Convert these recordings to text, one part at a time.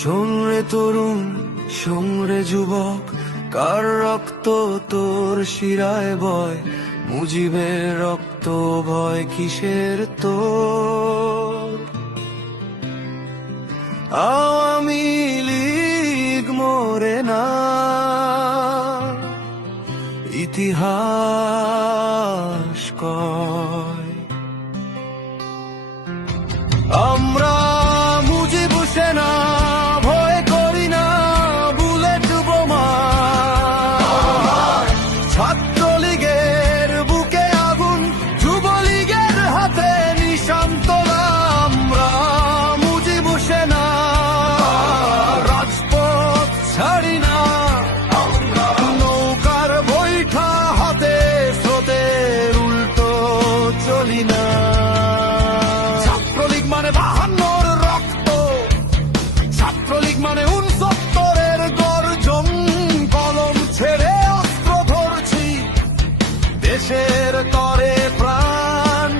শোন রে তরুণ, শোন রে যুবক, কার রক্ত তোর শিরায় বয়? মুজিবের রক্ত, ভয় কিসের তোর? আওয়ামী লীগ মরে না, ইতিহাস কয়। আমরা মুজিব সেনা, ভয় করি না বুলেট বোমা। ছাত্রলীগের বুকে আগুন, যুবলীগের হাতে নিশান তোলা। আমরা মুজিব সেনা, রাজপথ ছাড়ি না। নৌকার বৈঠা হাতে, স্রোতের উল্টো চলি না। ছাত্রলীগ মানে 52 রক্ত, ছাত্রলীগ মানে 69 গর্জন। কলম ছেড়ে অস্ত্র ধরছি, দেশের তরে প্রাণ।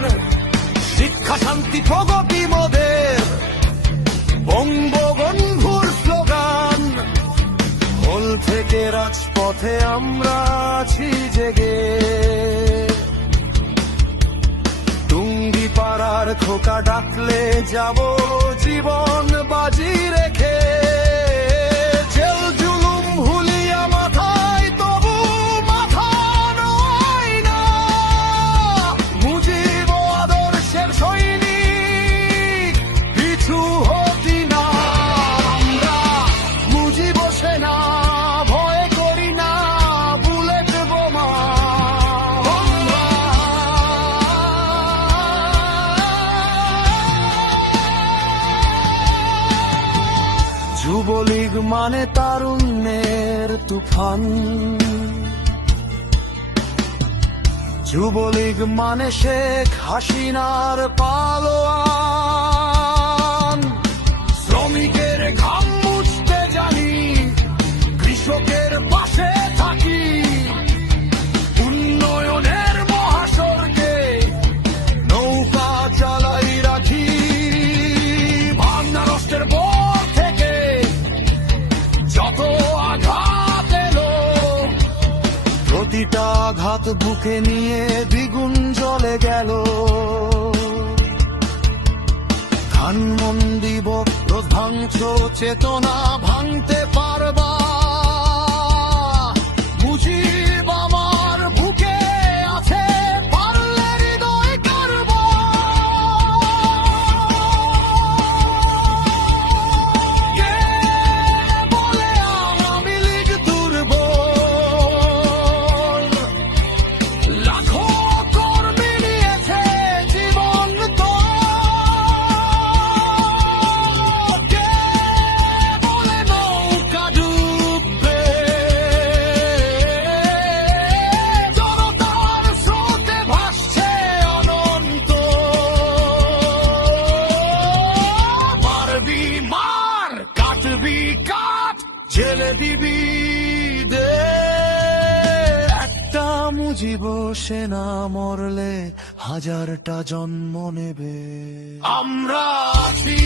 শিক্ষা শান্তি প্রগতি মোদের, বঙ্গবন্ধুর স্লোগান। হল থেকে রাজপথে আমরা আছি জেগে। টুঙ্গি পাড়ার খোকা ডাকলে যাব জীবন বাজি রেখে। জেল জুলুম ভুলিয়া মাথায়, তবু মাথা নয় না। মুজিব আদর্শের সৈনিক, পিছু হতি না। আমরা মুজিব সেনা, ভয় করি না বুলেট বোমা। যুবলীগ মানে তারুণ্যের তুফান, যুবলীগ মানে শেখ হাসিনার পালোয়ান। শ্রমিকের ঘাম মুছতে জানি, কৃষকের পাশে থাকি। উন্নয়নের মহাসড়কে নৌকা চালাই রাখি। ভাঙা নষ্টের পর থেকে যত আঘাত এলো, প্রতিটা আঘাত বুকে নিয়ে দ্বিগুণ জ্বলে গেল। ধানমন্ডি বক্র ভাঙছ, চেতনা ভাঙতে পারবা। মুজিব আমার বুকে আছে, পারলে হৃদয় কারবা। কে বলে আওয়ামী লীগ দুর্বল? লাখো কর্মী নিয়েছে জীবন তো। কে বলে নৌকা ডুববে? জনতার স্রোতে ভাসছে অনন্ত। মারবি মার, কাটবি কাট, জেলে দিবি দে। একটা মুজিব সেনা মরলে হাজারটা জন্ম নেবে। আমরা আছি